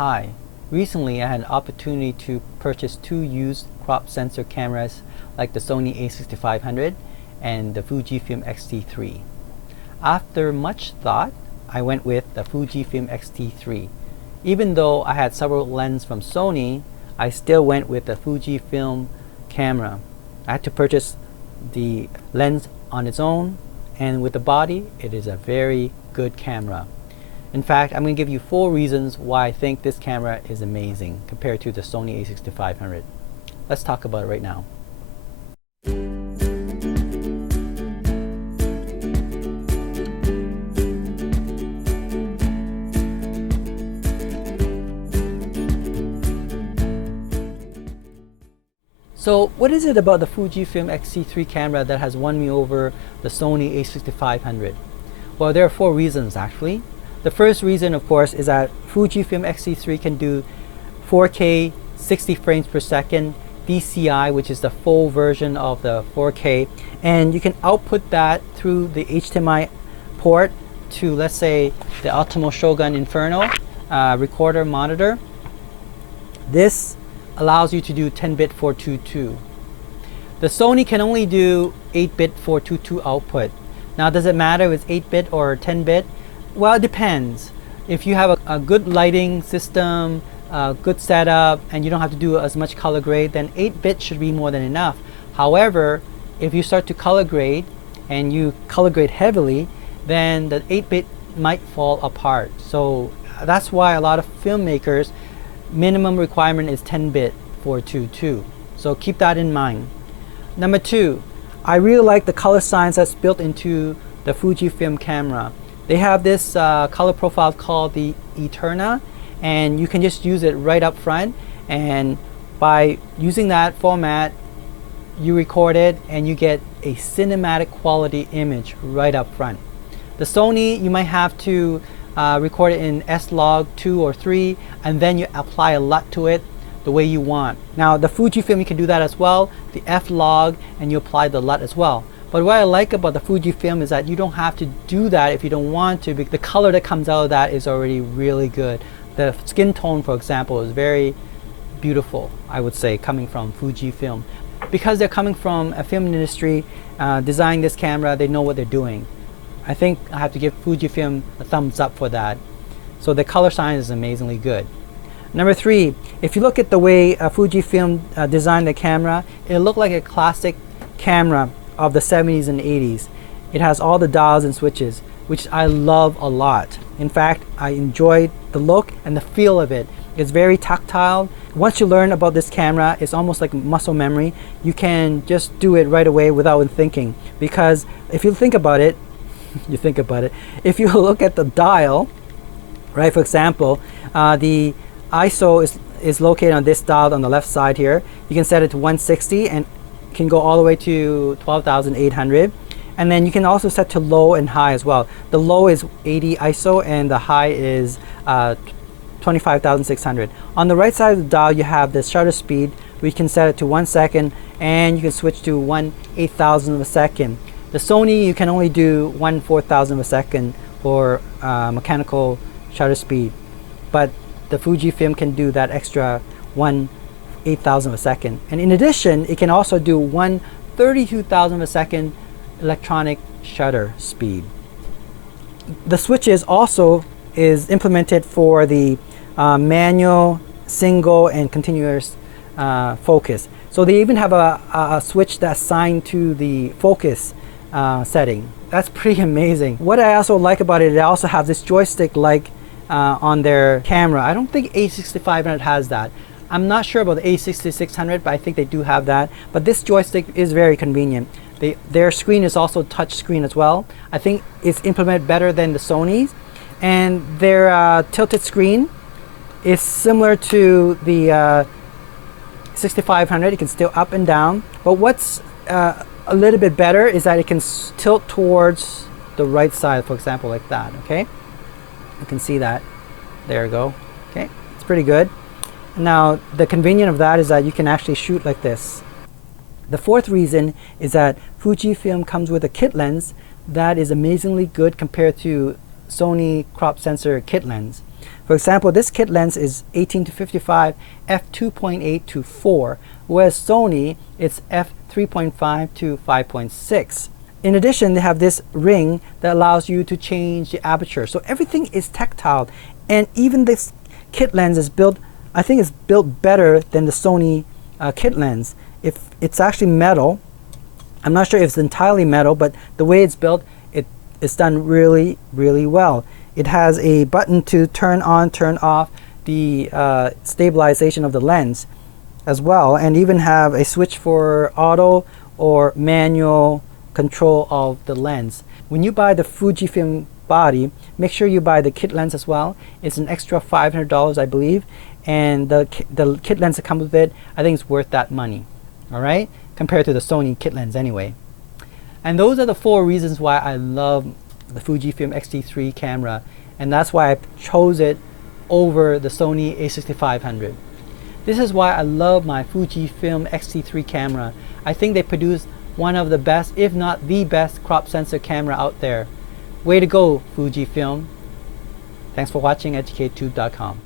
Hi, recently I had an opportunity to purchase two used crop sensor cameras like the Sony a6500 and the Fuji X3. After much thought, I went with the Fuji X3. Even though I had several lenses from Sony, I still went with the Fuji camera. I had to purchase the lens on its own, and with the body, it is a very good camera. In fact, I'm going to give you 4 reasons why I think this camera is amazing compared to the Sony a6500. Let's talk about it right now. So what is it about the Fuji X3 camera that has won me over the Sony a6500? Well, there are 4 reasons actually. The first reason, of course, is that Fuji X3 can do 4K 60 frames per second DCI, which is the full version of the 4K, and you can output that through the HDMI port to, let's say, the Ultimo Shogun Inferno recorder monitor. This allows you to do 10-bit 422. The Sony can only do 8-bit 422 output. Now, does it matter if it's 8-bit or 10-bit? Well, it depends. If you have a good lighting system, a good setup, and you don't have to do as much color grade, then 8-bit should be more than enough. However, if you start to color grade and you color grade heavily, then the 8-bit might fall apart. So that's why a lot of filmmakers, minimum requirement is 10-bit 422. So keep that in mind. Number 2, I really like the color science that's built into the Fujifilm camera. They have this color profile called the Eterna, and you can just use it right up front, and by using that format you record it and you get a cinematic quality image right up front. The Sony, you might have to record it in S-Log 2 or 3, and then you apply a LUT to it the way you want. Now the Fujifilm, you can do that as well, the F-Log, and you apply the LUT as well. But what I like about the Fujifilm is that you don't have to do that if you don't want to. The color that comes out of that is already really good. The skin tone, for example, is very beautiful, I would say, coming from Fujifilm. Because they're coming from a film industry, designing this camera, they know what they're doing. I think I have to give Fujifilm a thumbs up for that. So the color science is amazingly good. Number 3, if you look at the way Fujifilm designed the camera, it looked like a classic camera of the 70s and 80s. It has all the dials and switches, which I love a lot. In fact, I enjoyed the look and the feel of it. It's very tactile. Once you learn about this camera, it's almost like muscle memory. You can just do it right away without thinking, because if you think about it, if you look at the dial, right, for example, the ISO is located on this dial on the left side here. You can set it to 160 and can go all the way to 12,800, and then you can also set to low and high as well. The low is 80 ISO and the high is 25,600. On the right side of the dial, you have the shutter speed. We can set it to 1 second, and you can switch to 1/8,000 of a second. The Sony, you can only do 1/4,000 of a second for mechanical shutter speed, but the Fujifilm can do that extra 1/8,000 of a second. And in addition, it can also do 1/32,000 of a second electronic shutter speed. The switches also is implemented for the manual, single, and continuous focus. So they even have a switch that's assigned to the focus setting. That's pretty amazing. What I also like about it, they also have this joystick like on their camera. I don't think a6500 has that. I'm not sure about the a6600, but I think they do have that. But this joystick is very convenient. Their screen is also touch screen as well. I think it's implemented better than the Sony's. And their tilted screen is similar to the 6500. It can still up and down. But what's a little bit better is that it can tilt towards the right side, for example, like that, okay? You can see that. There you go. Okay, it's pretty good. Now, the convenience of that is that you can actually shoot like this. The 4th reason is that Fujifilm comes with a kit lens that is amazingly good compared to Sony crop sensor kit lens. For example, this kit lens is 18 to 55 f2.8 to 4, whereas Sony it's f3.5 to 5.6. In addition, they have this ring that allows you to change the aperture. So everything is tactile, and even this kit lens is built, I think it's built better than the Sony kit lens. If it's actually metal, I'm not sure if it's entirely metal, but the way it's built, it's done really, really well. It has a button to turn on, turn off the stabilization of the lens as well, and even have a switch for auto or manual control of the lens. When you buy the Fujifilm body, make sure you buy the kit lens as well. It's an extra $500, I believe, and the kit lens that comes with it, I think it's worth that money, all right, compared to the Sony kit lens anyway. And those are the 4 reasons why I love the Fujifilm X-T3 camera, and that's why I chose it over the Sony a6500. This is why I love my Fujifilm X-T3 camera. I think they produce one of the best, if not the best, crop sensor camera out there. Way to go, Fujifilm. Thanks for watching EducateTube.com.